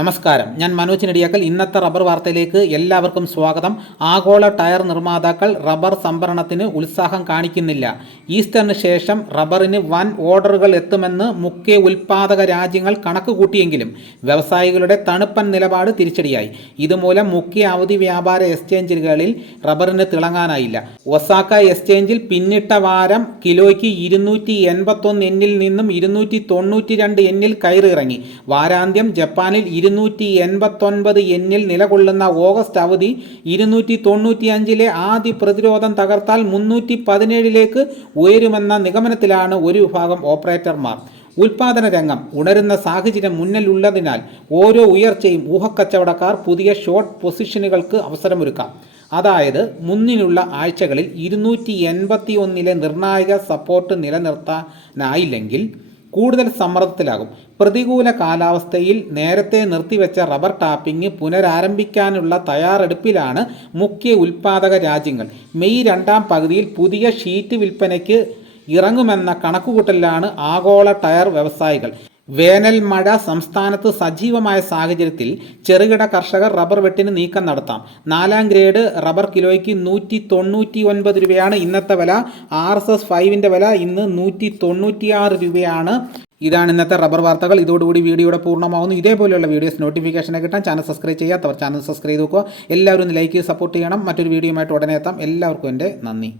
നമസ്കാരം, ഞാൻ മനോജ് നെടിയാക്കൽ. ഇന്നത്തെ റബ്ബർ വാർത്തയിലേക്ക് എല്ലാവർക്കും സ്വാഗതം. ആഗോള ടയർ നിർമ്മാതാക്കൾ റബ്ബർ സംഭരണത്തിന് ഉത്സാഹം കാണിക്കുന്നില്ല. ഈസ്റ്ററിന് ശേഷം റബ്ബറിന് വൻ ഓർഡറുകൾ എത്തുമെന്ന് മുഖ്യ ഉൽപ്പാദക രാജ്യങ്ങൾ കണക്കുകൂട്ടിയെങ്കിലും വ്യവസായികളുടെ തണുപ്പൻ നിലപാട് തിരിച്ചടിയായി. ഇതുമൂലം മുഖ്യ അവധി വ്യാപാര എക്സ്ചേഞ്ചുകളിൽ റബ്ബറിന് തിളങ്ങാനായില്ല. ഒസാക്ക എക്സ്ചേഞ്ചിൽ പിന്നിട്ട വാരം കിലോയ്ക്ക് 281 എന്നിൽ നിന്നും 292 എന്നിൽ കയറിയിറങ്ങി. വാരാന്ത്യം ജപ്പാനിൽ 289 എന്നിൽ നിലകൊള്ളുന്ന ഓഗസ്റ്റ് അവധി 295 ആദ്യ പ്രതിരോധം തകർത്താൽ 317 ഉയരുമെന്ന നിഗമനത്തിലാണ് ഒരു വിഭാഗം ഓപ്പറേറ്റർമാർ. ഉൽപാദന രംഗം ഉണരുന്ന സാഹചര്യം മുന്നിലുള്ളതിനാൽ ഓരോ ഉയർച്ചയും ഊഹക്കച്ചവടക്കാർ പുതിയ ഷോർട്ട് പൊസിഷനുകൾക്ക് അവസരമൊരുക്കാം. അതായത് മുന്നിലുള്ള ആഴ്ചകളിൽ 281 നിർണായക സപ്പോർട്ട് നിലനിർത്താനായില്ലെങ്കിൽ കൂടുതൽ സമ്മർദ്ദത്തിലാകും. പ്രതികൂല കാലാവസ്ഥയിൽ നേരത്തെ നിർത്തിവെച്ച റബ്ബർ ടാപ്പിംഗ് പുനരാരംഭിക്കാനുള്ള തയ്യാറെടുപ്പിലാണ് മുഖ്യ ഉൽപ്പാദക രാജ്യങ്ങൾ. മെയ് രണ്ടാം പകുതിയിൽ പുതിയ ഷീറ്റ് വിൽപ്പനയ്ക്ക് ഇറങ്ങുമെന്ന കണക്കുകൂട്ടലിലാണ് ആഗോള ടയർ വ്യവസായികൾ. വേനൽ മഴ സംസ്ഥാനത്ത് സജീവമായ സാഹചര്യത്തിൽ ചെറുകിട കർഷകർ റബ്ബർ വെട്ടിന് നീക്കം നടത്താം. 4ാം ഗ്രേഡ് റബ്ബർ കിലോയ്ക്ക് 199 രൂപയാണ് ഇന്നത്തെ വില. RSS 5-ന്റെ വില ഇന്ന് 196 രൂപയാണ്. ഇതാണ് ഇന്നത്തെ റബ്ബർ വാർത്തകൾ. ഇതോടുകൂടി വീഡിയോയുടെ പൂർണ്ണമാവുന്നു. ഇതേപോലെയുള്ള വീഡിയോസ് നോട്ടിഫിക്കേഷനെ കിട്ടാൻ ചാനൽ സബ്സ്ക്രൈബ് ചെയ്യാത്തവർ ചാനൽ സബ്സ്ക്രൈബ് ചെയ്ത് നോക്കുക. എല്ലാവരും ഒന്ന് ലൈക്ക് ചെയ്ത് സപ്പോർട്ട് ചെയ്യണം. മറ്റൊരു വീഡിയോയുമായിട്ട് ഉടനെ എത്താം. എല്ലാവർക്കും എൻ്റെ നന്ദി.